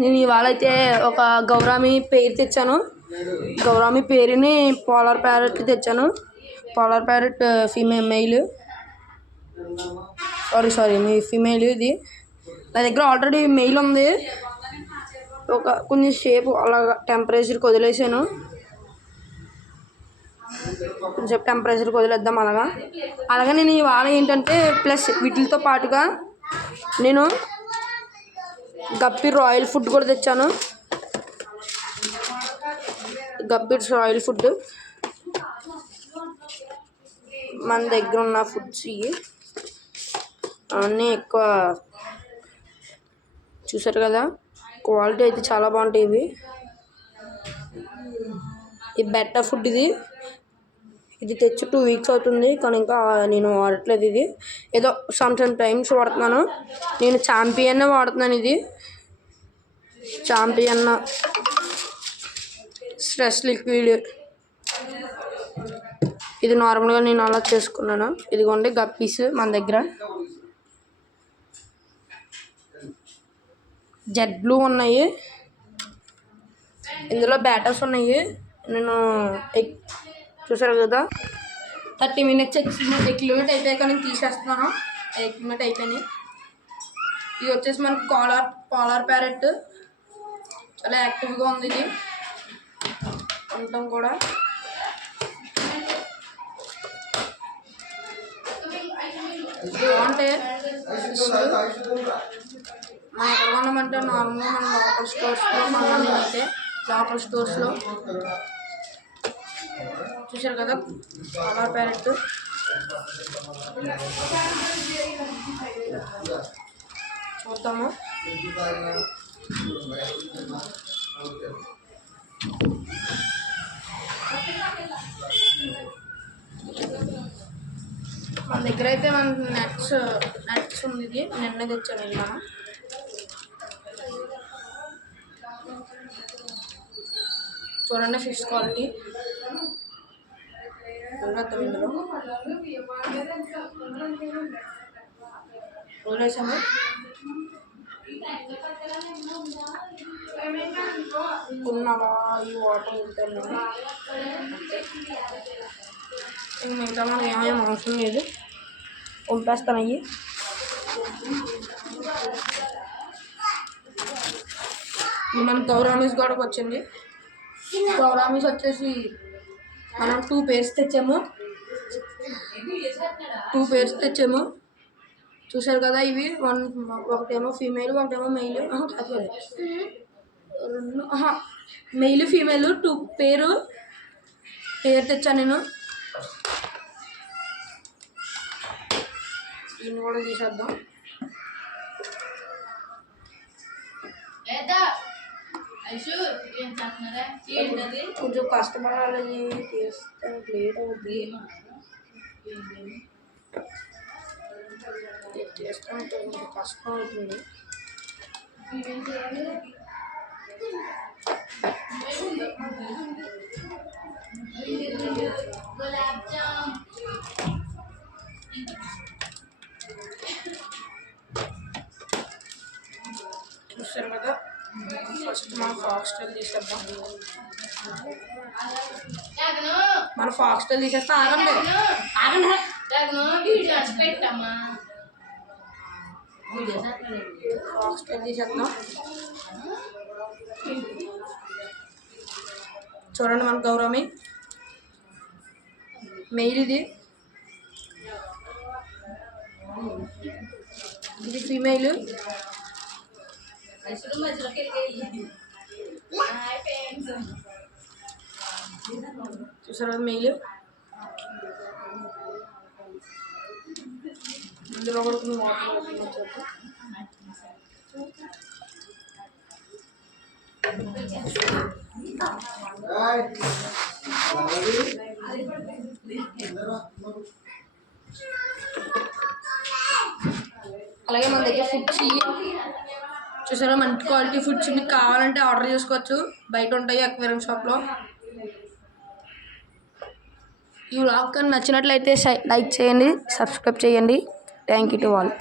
నేను ఇవాళ అయితే ఒక గౌరామి పేరు తెచ్చాను. గౌరామి పేరుని పోలార్ ప్యారెట్ తెచ్చాను. పోలార్ ప్యారెట్ మెయిల్, సారీ మీ ఫీమేల్. ఇది నా దగ్గర ఆల్రెడీ మెయిల్ ఉంది. కొంచెం సేపు అలాగా టెంపరేచర్కి వదిలేసాను. కొంచెం టెంపరేచర్కి వదిలేద్దాం. అలాగా నేను ఇవాళ ఏంటంటే ప్లస్ వీటితో పాటుగా నేను గప్పి రాయల్ ఫుడ్ కూడా తెచ్చాను. గప్పి రాయల్ ఫుడ్ మన దగ్గర ఉన్న ఫుడ్స్ ఇవి అన్నీ ఎక్కువ చూసారు కదా, క్వాలిటీ అయితే చాలా బాగుంటాయి. ఇది బెటర్ ఫుడ్. ఇది తెచ్చి 2 వీక్స్ అవుతుంది, కానీ ఇంకా నేను వాడట్లేదు. ఇది ఏదో సమ్ టైమ్స్ వాడుతున్నాను. నేను ఛాంపియన్ వాడుతున్నాను. ఇది ఛాంపియన్ స్ట్రెస్ లిక్విడ్. ఇది నార్మల్గా నేను అలా చేసుకున్నాను. ఇదిగోండి గప్పీస్ మన దగ్గర. జెడ్ బ్లూ ఉన్నాయి, ఇందులో బ్యాటర్స్ ఉన్నాయి. నేను చూసారు కదా 30 minutes ఎక్కిలిమిట్ అయిపోయాక నేను తీసేస్తున్నాను. ఎక్కిలిమిట్ అయిపోయినాయి. ఇది వచ్చేసి మనకు పోలార్ ప్యారెట్. చాలా యాక్టివ్గా ఉంది ఇది ఉండటం కూడా. బాగుంటాయి. మనం ఎక్కడ కొన్నామంటే నార్మల్గా మన లోకల్ స్టోర్స్లో చూసారు కదా పోలార్ ప్యారెట్. చూద్దాము. మన దగ్గర అయితే మన నట్స్ ఉంది. ఇది నిన్న తెచ్చాను. మనం చూడండి ఫిష్ క్వాలిటీ ఇందులో వదిలేసాము. ఉన్నావా ఈ వాటర్ ఉంటాను. మిగతా మనకి ఏమేమి అవసరం లేదు, పంపేస్తాను. అయ్యి మన గౌరామీస్ కూడా వచ్చింది. గౌరామీస్ వచ్చేసి మనం 2 pairs తెచ్చాము. చూసారు కదా. ఇవి ఒకటేమో ఫీమేల్, ఒకటేమో మెయిల్. మెయిల్ ఫీమేల్ 2 పేరు తెచ్చాను నేను. దీన్ని కూడా తీసేద్దాం. కొంచెం కష్టపడాలి, తీస్తే లేట్ అవుతుంది. చేస్తాను కొంచెం కష్టం అవుతుంది. చూస్తారు కదా. ఫస్ట్ మనం ఫాక్స్టైల్ తీసేద్దాం. మన ఫాక్స్టైల్ తీసేస్తాం. ఆగండి ఫాక్స్టైల్ తీసేద్దాం. చూడండి మన గౌరమి మెయిల్. ఇది ఫీమేల్. చూసారా మెయిల్. ఇందులో కూడా కొన్ని వాటర్ అలాగే మన దగ్గర ఫుడ్స్ చూసారా, మంచి క్వాలిటీ ఫుడ్స్. మీకు కావాలంటే ఆర్డర్ చేసుకోవచ్చు. బయట ఉంటాయి అక్వేరియం షాప్లో. ఈ వ్లాగ్ కానీ నచ్చినట్లయితే లైక్ చేయండి, సబ్స్క్రైబ్ చేయండి. Thank you to all.